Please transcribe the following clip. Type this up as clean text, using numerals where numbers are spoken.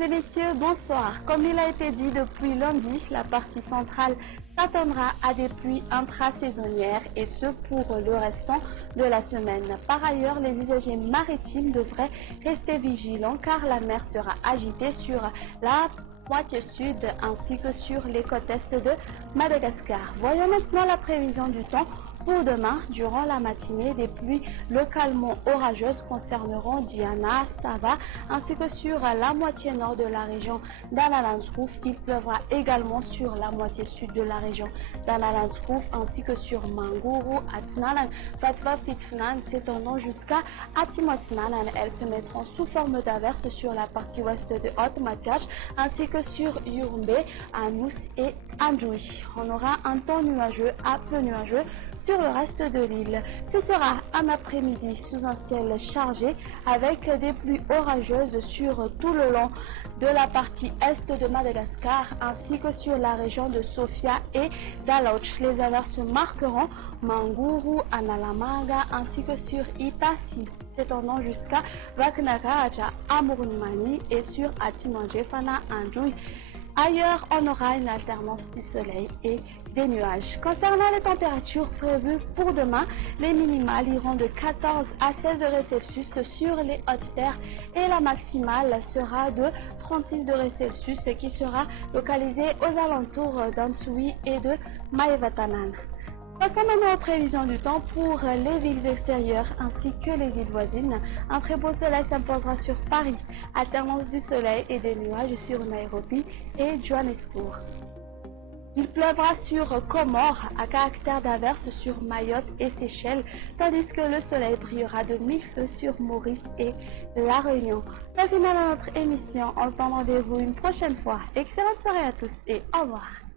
Mesdames et messieurs, bonsoir. Comme il a été dit depuis lundi, la partie centrale s'attendra à des pluies intrasaisonnières et ce pour le restant de la semaine. Par ailleurs, les usagers maritimes devraient rester vigilants car la mer sera agitée sur la moitié sud ainsi que sur les côtes est de Madagascar. Voyons maintenant la prévision du temps. Pour demain, durant la matinée, des pluies localement orageuses concerneront Diana, Sava, ainsi que sur la moitié nord de la région d'Analandsrouf. Il pleuvra également sur la moitié sud de la région d'Analandsrouf, ainsi que sur Manguru, Atinalan, Patva, Pitfnan, s'étendant jusqu'à Atimotinalan. Elles se mettront sous forme d'averses sur la partie ouest de Haute-Matiach, ainsi que sur Yurumbe, Anous et Anjoui. On aura un temps nuageux à peu nuageux sur le reste de l'île. Ce sera un après-midi sous un ciel chargé avec des pluies orageuses sur tout le long de la partie est de Madagascar ainsi que sur la région de Sofia et d'Alauch. Les averses marqueront Manguru, Analamaga ainsi que sur Itasi, s'étendant jusqu'à Vaknakaja, Amurumani et sur Atimandjefana, Anjoui. Ailleurs, on aura une alternance du soleil et des nuages. Concernant les températures prévues pour demain, les minimales iront de 14 à 16 degrés Celsius sur les hautes terres et la maximale sera de 36 degrés Celsius qui sera localisée aux alentours d'Ansoui et de Maevatanan. Passons maintenant aux prévisions du temps pour les villes extérieures ainsi que les îles voisines. Un très beau soleil s'imposera sur Paris, alternance du soleil et des nuages sur Nairobi et Johannesburg. Il pleuvra sur Comores à caractère d'averse sur Mayotte et Seychelles, tandis que le soleil brillera de mille feux sur Maurice et La Réunion. Au final de notre émission, on se donne rendez-vous une prochaine fois. Excellente soirée à tous et au revoir.